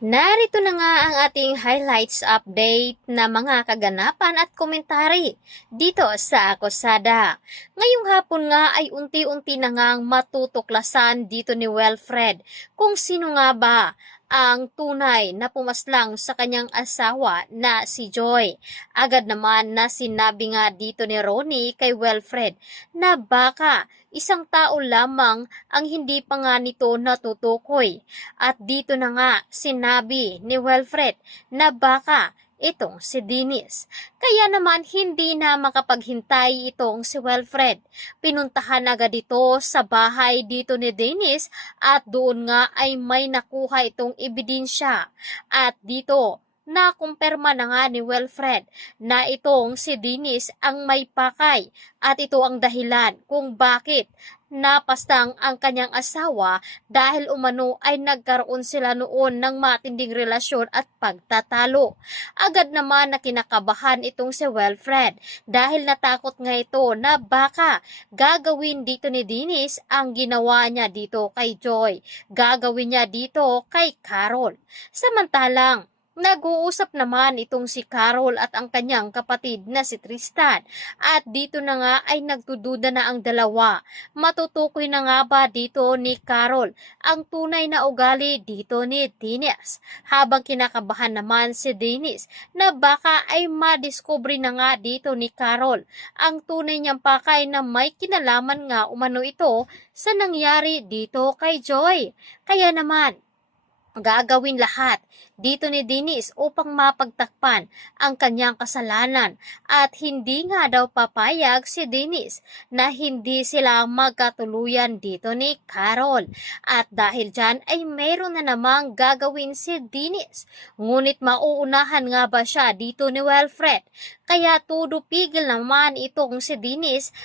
Narito na nga ang ating highlights update na mga kaganapan at komentary dito sa Akusada. Ngayong hapon nga ay unti-unti na ngang matutuklasan dito ni Wilfred kung sino nga ba ang tunay na pumaslang sa kanyang asawa na si Joy. Agad naman na sinabi nga dito ni Ronnie kay Wilfred na baka isang tao lamang ang hindi pa nga nito natutukoy. At dito na nga sinabi ni Wilfred na baka itong si Dennis. Kaya naman hindi na makapaghintay itong si Wilfred. Pinuntahan agad ito sa bahay dito ni Dennis at doon nga ay may nakuha itong ebidensya. At dito nakumpirma na nga ni Wilfred na itong si Dennis ang may pakay at ito ang dahilan kung bakit napastang ang kanyang asawa dahil umano ay nagkaroon sila noon ng matinding relasyon at pagtatalo. Agad naman na kinakabahan itong si Wilfred dahil natakot nga ito na baka gagawin dito ni Dennis ang ginawa niya dito kay Joy. Gagawin niya dito kay Carol. Samantalang nag-uusap naman itong si Carol at ang kanyang kapatid na si Tristan at dito na nga ay nagdududa na ang dalawa. Matutukoy na nga ba dito ni Carol ang tunay na ugali dito ni Dennis? Habang kinakabahan naman si Dennis na baka ay madiskubre na nga dito ni Carol ang tunay niyang pakay na may kinalaman nga umano ito sa nangyari dito kay Joy. Kaya naman, gagawin lahat dito ni Dennis upang mapagtakpan ang kanyang kasalanan at hindi nga daw papayag si Dennis na hindi sila magkatuluyan dito ni Carol. At dahil dyan ay meron na namang gagawin si Dennis. Ngunit mauunahan nga ba siya dito ni Wilfred? Kaya tudupigil naman itong si Dennis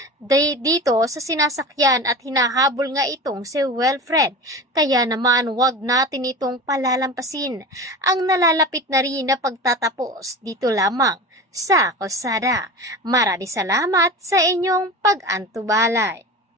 dito sa sinasakyan at hinahabol nga itong si Wilfred. Kaya naman wag natin itong palalampasin. Ang nalalapit na rin na pagtatapos dito lamang sa Akusada. Maraming salamat sa inyong pag-antubalay.